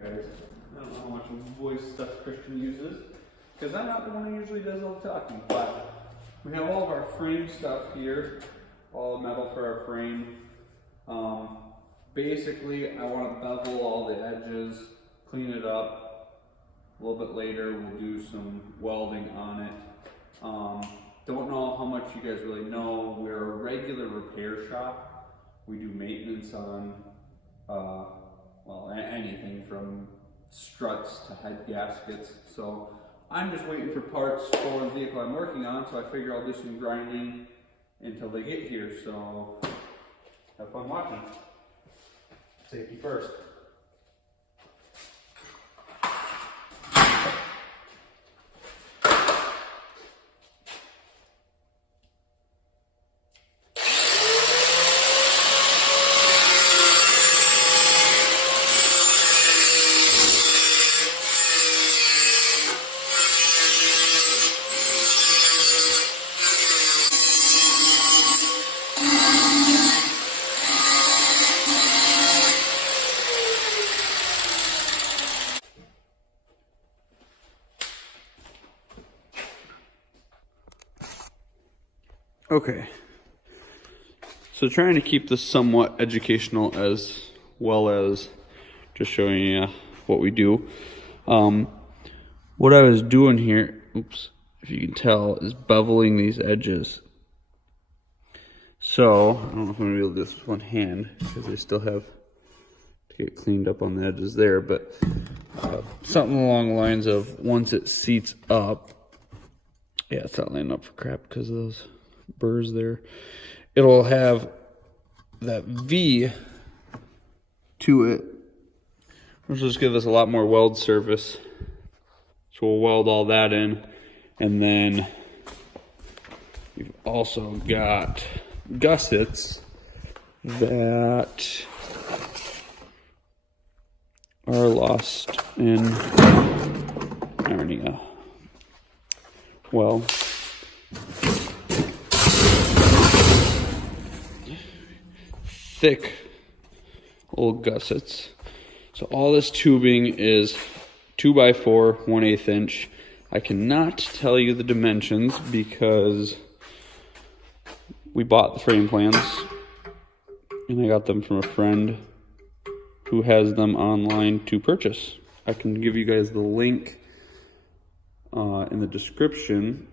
Guys, I don't know how much voice stuff Christian uses, because I'm not the one who usually does all the talking, but we have all of our frame stuff here, all the metal for our frame. Basically, I want to bevel all the edges, clean it up. A little bit later, we'll do some welding on it. Don't know how much you guys really know. We're a regular repair shop. We do maintenance on well, anything from struts to head gaskets. So I'm just waiting for parts for the vehicle I'm working on, so I figure I'll do some grinding until they get here. So have fun watching. Safety first. Okay, so trying to keep this somewhat educational as well as just showing you what we do. What I was doing here, oops, if you can tell, is beveling these edges. So, I don't know if I'm going to be able to do this with one hand because they still have to get cleaned up on the edges there, but something along the lines of once it seats up, yeah, it's not lining up for crap because of those burrs there, it'll have that V to it, which will just give us a lot more weld surface. So we'll weld all that in, and then we've also got gussets that are lost in Narnia. Well, thick old gussets. So all this tubing is 2x4 1/8 inch. I cannot tell you the dimensions because we bought the frame plans and I got them from a friend who has them online to purchase. I can give you guys the link in the description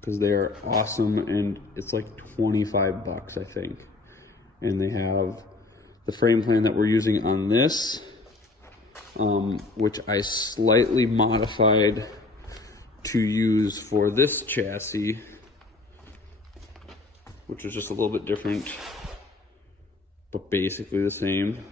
because they are awesome, and it's like 25 bucks, I think. And they have the frame plan that we're using on this, which I slightly modified to use for this chassis, which is just a little bit different, but basically the same.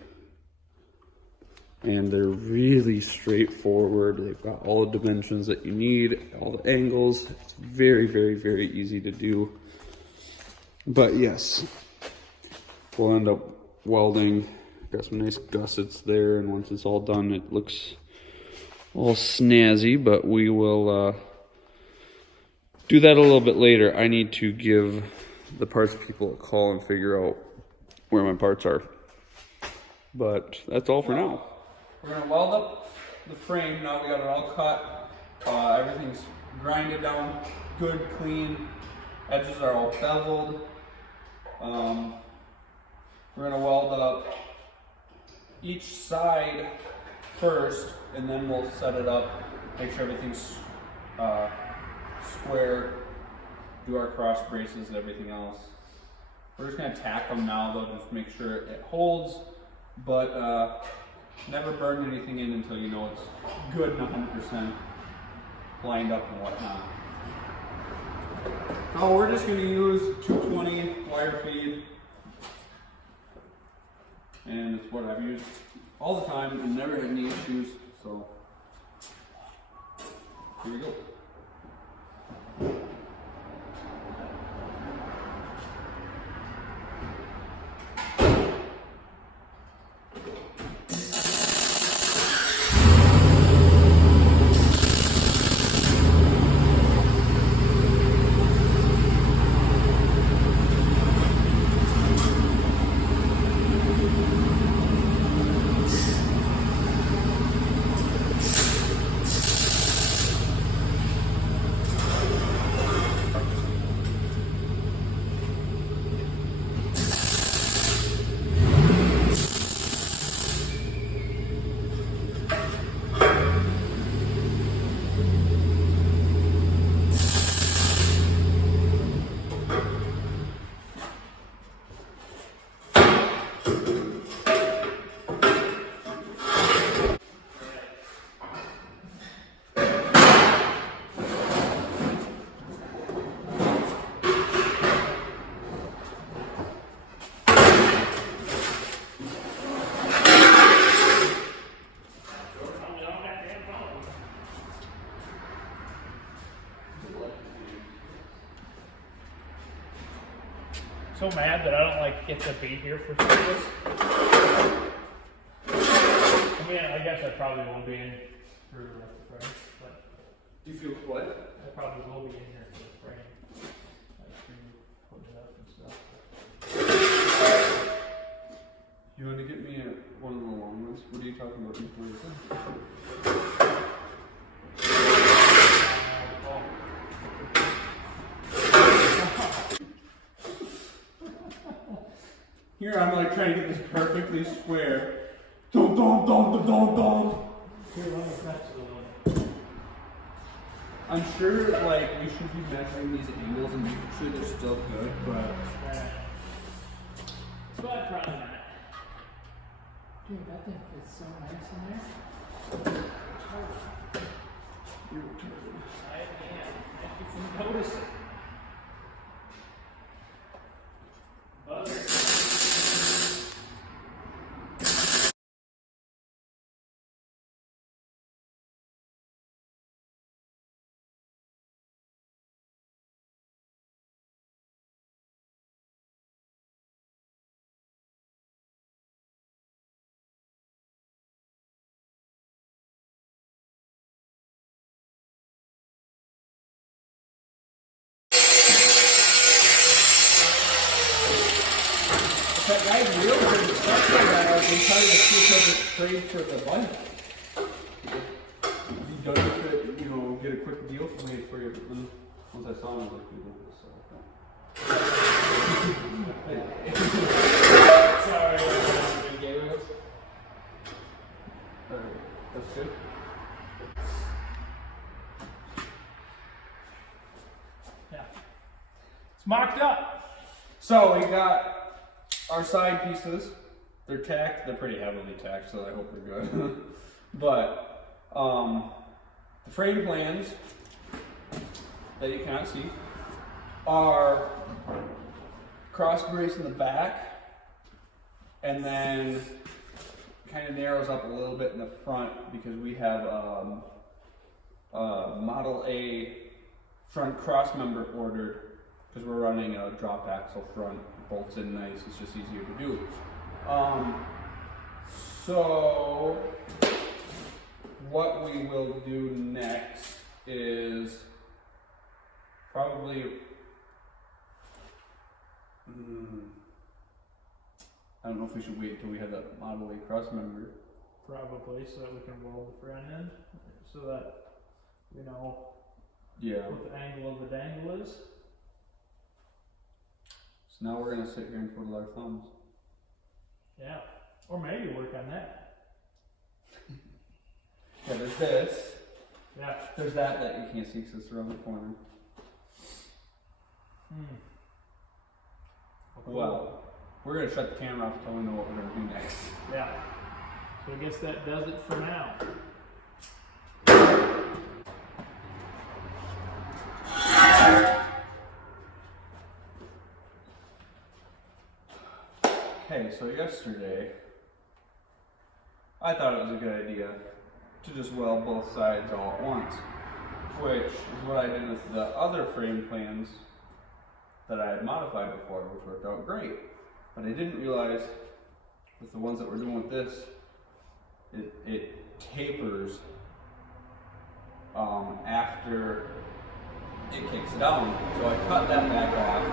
And they're really straightforward. They've got all the dimensions that you need, all the angles. It's very, very, very easy to do. But yes, we'll end up welding. Got some nice gussets there, and once it's all done, it looks all snazzy, but we will do that a little bit later. I need to give the parts people a call and figure out where my parts are. But that's all for now. We're gonna weld up the frame. Now we got it all cut. Everything's grinded down, good, clean. Edges are all beveled. We're gonna weld up each side first, and then we'll set it up, make sure everything's square, do our cross braces and everything else. We're just gonna tack them now though, just make sure it holds, but never burn anything in until you know it's good and 100% lined up and whatnot. So we're just gonna use 220 wire feed. And it's what I've used all the time and never had any issues, so here we go. so mad that I don't like get to be here for service. I mean, I guess I probably won't be in for the rest of the frame, but Do you feel what? I probably will be in here for the frame. Putting it up and stuff. You want to get me one of the long ones? What are you talking about? Here I'm like trying to get this perfectly square. Dum dum dum dum dum dum. Here, let me touch the one. I'm sure like we should be measuring these angles and making sure they're still good, but probably not. Dude, that thing fits so nice in there. you're retarded. I am. If you can notice it. That guy's real good. That's the guy I was tell you to see trade for the bike. Be done with it, you know, get a quick deal for me for you. But then once I saw him, I was like, we don't Sorry, I gave us. Alright, that's good. Yeah. It's mocked up. So we got our side pieces. They're tacked. They're pretty heavily tacked, so I hope they're good. But the frame plans that you cannot see are cross brace in the back, and then kind of narrows up a little bit in the front because we have Model A front cross member ordered because we're running a drop axle front, bolts in nice. It's just easier to do. So what we will do next is probably I don't know if we should wait until we have that Model A cross member. Probably, so that we can roll the front end, so that we know what the angle of the dangle is. So now we're gonna sit here and twiddle our thumbs. Yeah, or maybe work on that. Yeah, there's this. Yeah. There's that you can't see because it's around the corner. Well, we're gonna shut the camera off until we know what we're gonna do next. Yeah. So I guess that does it for now. Okay, so yesterday, I thought it was a good idea to just weld both sides all at once, which is what I did with the other frame plans that I had modified before, which worked out great. But I didn't realize with the ones that we're doing with this, it tapers after it kicks down. So I cut that back off.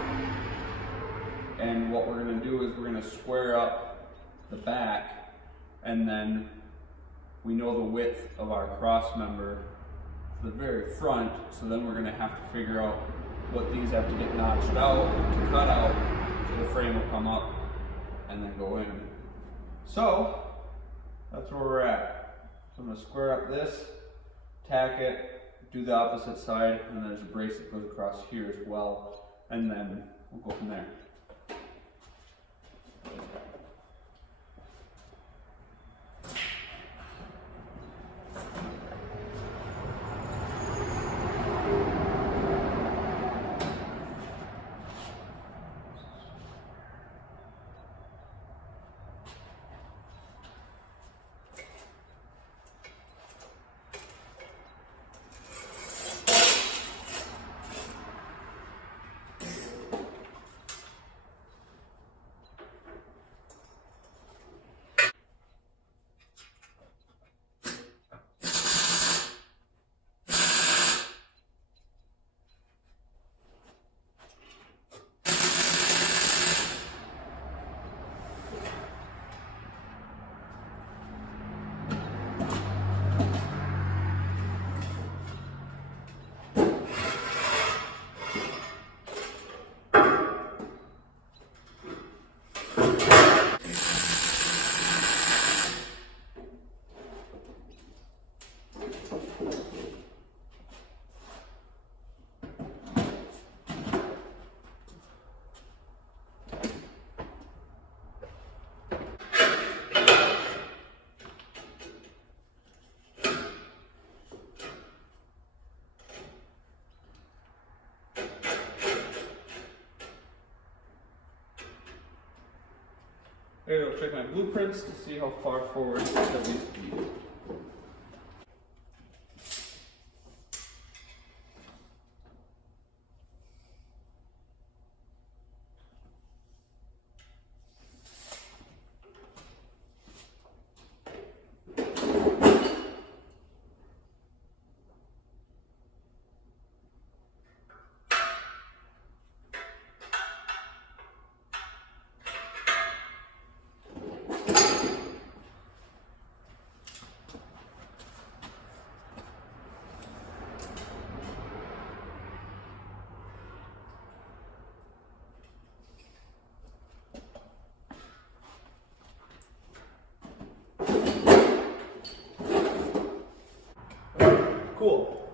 And what we're going to do is we're going to square up the back, and then we know the width of our cross member to the very front, so then we're going to have to figure out what these have to get notched out to cut out so the frame will come up and then go in. So that's where we're at. So I'm going to square up this, tack it, do the opposite side, and then there's a brace that goes across here as well, and then we'll go from there. figured I'll check my blueprints to see how far forward that needs to be. Cool.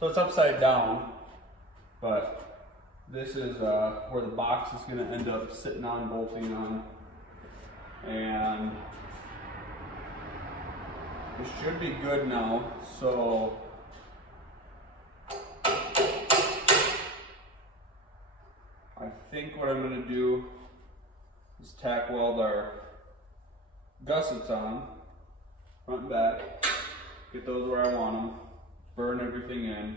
So it's upside down, but this is where the box is going to end up sitting on, bolting on, and it should be good now. So I think what I'm going to do is tack weld our gussets on, front and back, get those where I want them, burn everything in,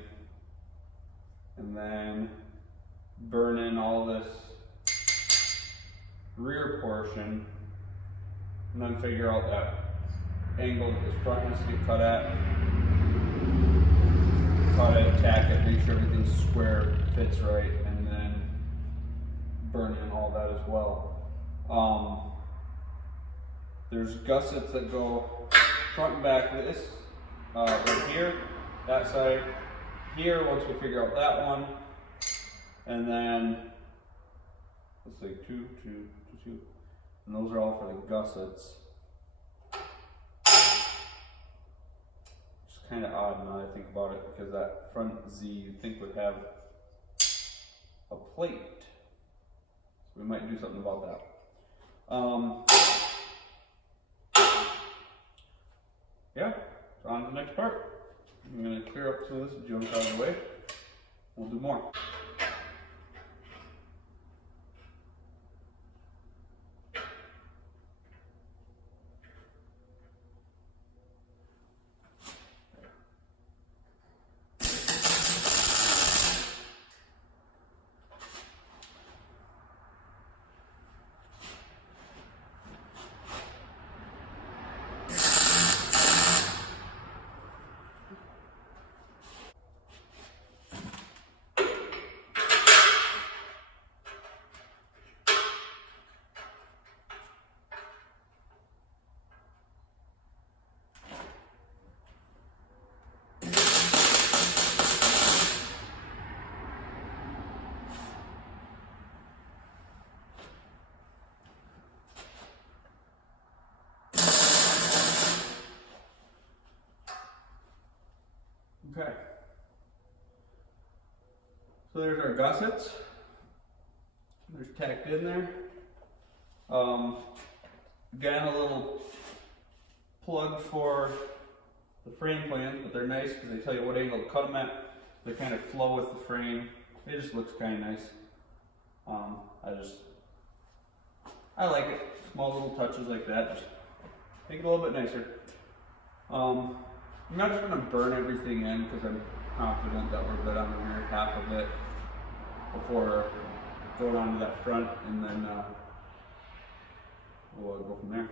and then burn in all this rear portion, and then figure out that angle that this front has to get cut at, tack it, make sure everything's square, fits right, and then burn in all that as well. There's gussets that go front and back of this, right here, that side, here, once we figure out that one, and then, let's say two, and those are all for the gussets. It's kind of odd now that I think about it, because that front Z you'd think would have a plate. So we might do something about that. Yeah, so on to the next part. I'm going to clear up some of this junk out of the way. We'll do more. Okay, so there's our gussets. They're tacked in there. Again, a little plug for the frame plans, but they're nice because they tell you what angle to cut them at. They kind of flow with the frame. It just looks kind of nice. I like it. Small little touches like that just make it a little bit nicer. I'm not just going to burn everything in because I'm confident that we're good on the rear half of it before going on to that front, and then we'll go from there.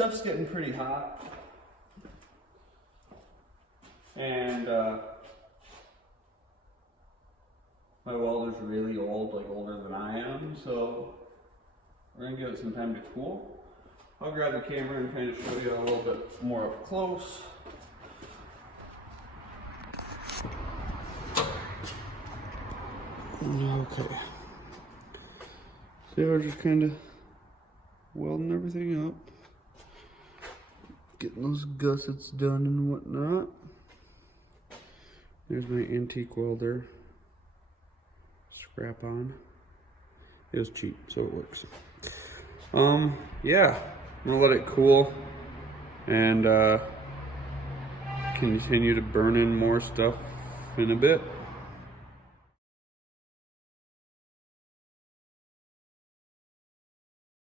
stuff's getting pretty hot. And my welder's really old, like older than I am, so we're gonna give it some time to cool. I'll grab the camera and kind of show you a little bit more up close. Okay. So we're just kind of welding everything up. Getting those gussets done and whatnot. There's my antique welder. Scrap on. It was cheap, so it works. Yeah, I'm gonna let it cool and continue to burn in more stuff in a bit.